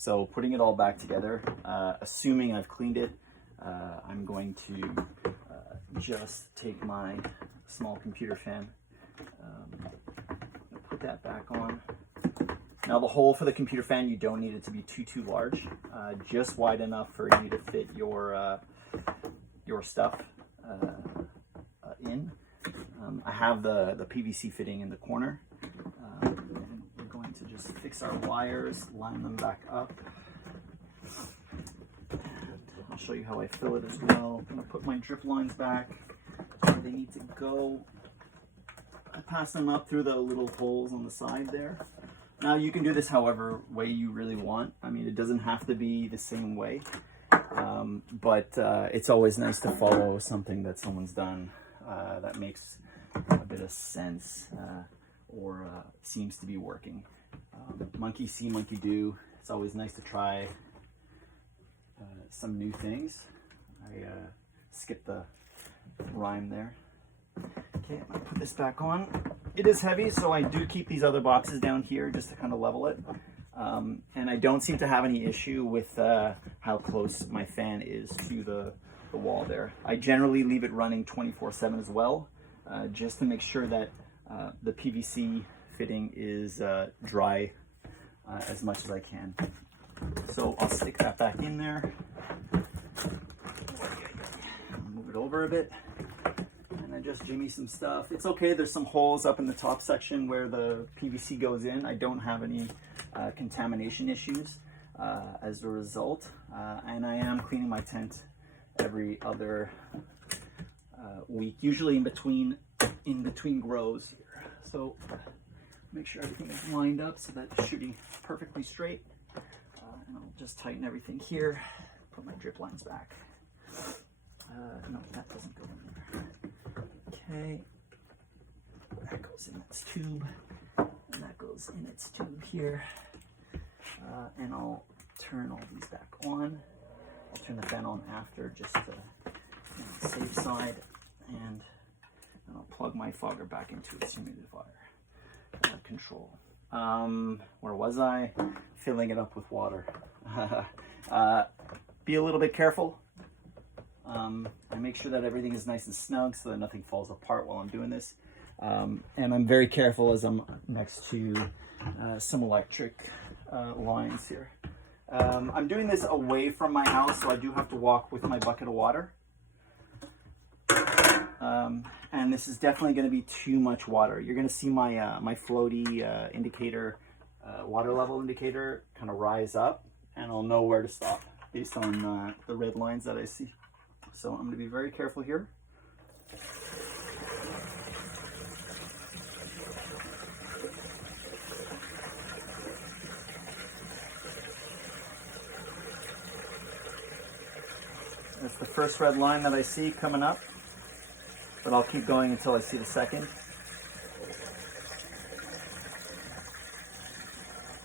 So putting it all back together, assuming I've cleaned it, I'm going to just take my small computer fan, put that back on. Now the hole for the computer fan, you don't need it to be too large, just wide enough for you to fit your stuff in. I have the PVC fitting in the corner. And we're going to just fix our wires, line them back up. And I'll show you how I fill it as well. I'm going to put my drip lines back where they need to go. I pass them up through the little holes on the side there. Now you can do this however way you really want. I mean, it doesn't have to be the same way, but it's always nice to follow something that someone's done that makes a bit of sense or seems to be working. Monkey see, monkey do. It's always nice to try some new things. I skipped the rhyme there. Okay, I'm gonna put this back on. It is heavy, so I do keep these other boxes down here just to kind of level it. And I don't seem to have any issue with how close my fan is to the wall there. I generally leave it running 24/7 as well, just to make sure that the PVC fitting is dry as much as I can. So I'll stick that back in there. Move it over a bit. And I just jimmy some stuff. It's okay, there's some holes up in the top section where the PVC goes in. I don't have any contamination issues as a result. And I am cleaning my tent every other week, usually in between grows here. So make sure everything is lined up so that it should be perfectly straight. And I'll just tighten everything here, put my drip lines back. No, that doesn't go in there. Okay, that goes in its tube, and that goes in its tube here. And I'll turn all these back on. I'll turn the fan on after, just to the safe side, and I'll plug my fogger back into its humidifier control. Where was I? Filling it up with water. Be a little bit careful. I make sure that everything is nice and snug so that nothing falls apart while I'm doing this. And I'm very careful as I'm next to some electric lines here. I'm doing this away from my house, so I do have to walk with my bucket of water. And this is definitely going to be too much water. You're going to see my my floaty indicator, water level indicator, kind of rise up, and I'll know where to stop based on the red lines that I see. So I'm going to be very careful here. That's the first red line that I see coming up, but I'll keep going until I see the second.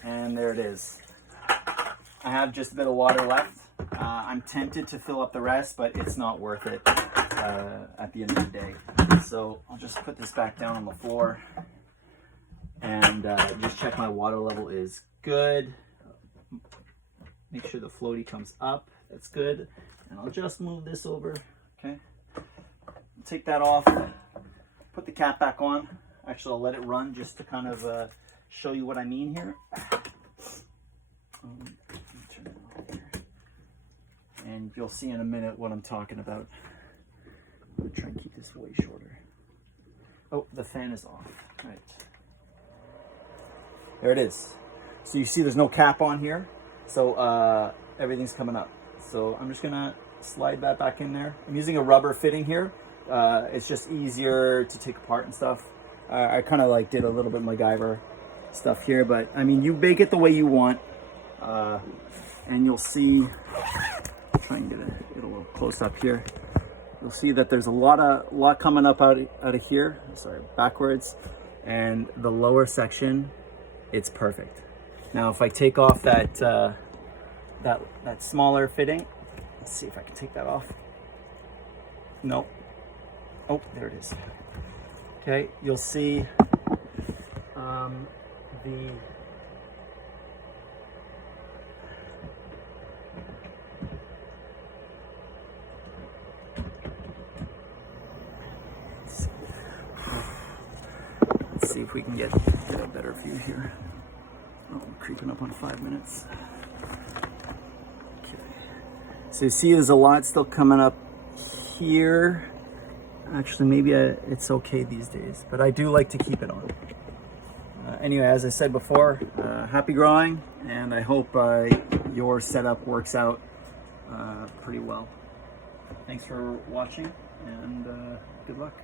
And there it is. I have just a bit of water left. I'm tempted to fill up the rest, but it's not worth it at the end of the day. So I'll just put this back down on the floor and just check my water level is good. Make sure the floaty comes up. That's good. And I'll just move this over. Okay. Take that off. Put the cap back on. Actually, I'll let it run just to kind of show you what I mean here. Turn it on here. And you'll see in a minute what I'm talking about. I'm gonna try and keep this way shorter. Oh, the fan is off. All right. There it is. So you see there's no cap on here. So everything's coming up. So I'm just gonna slide that back in there. I'm using a rubber fitting here. It's just easier to take apart and stuff. I kind of like did a little bit MacGyver stuff here, but I mean, you bake it the way you want. And you'll see, try and get it a little close up here. You'll see that there's a lot coming up out of here. Sorry, backwards. And the lower section, it's perfect. Now, if I take off that that smaller fitting, let's see if I can take that off. No. Oh, there it is. Okay, you'll see Let's see if we can get a better view here. Oh, we're creeping up on 5 minutes. Okay. So you see there's a lot still coming up here. Actually, maybe it's okay these days, but I do like to keep it on. Anyway, as I said before, happy growing, and I hope your setup works out pretty well. Thanks for watching, and good luck.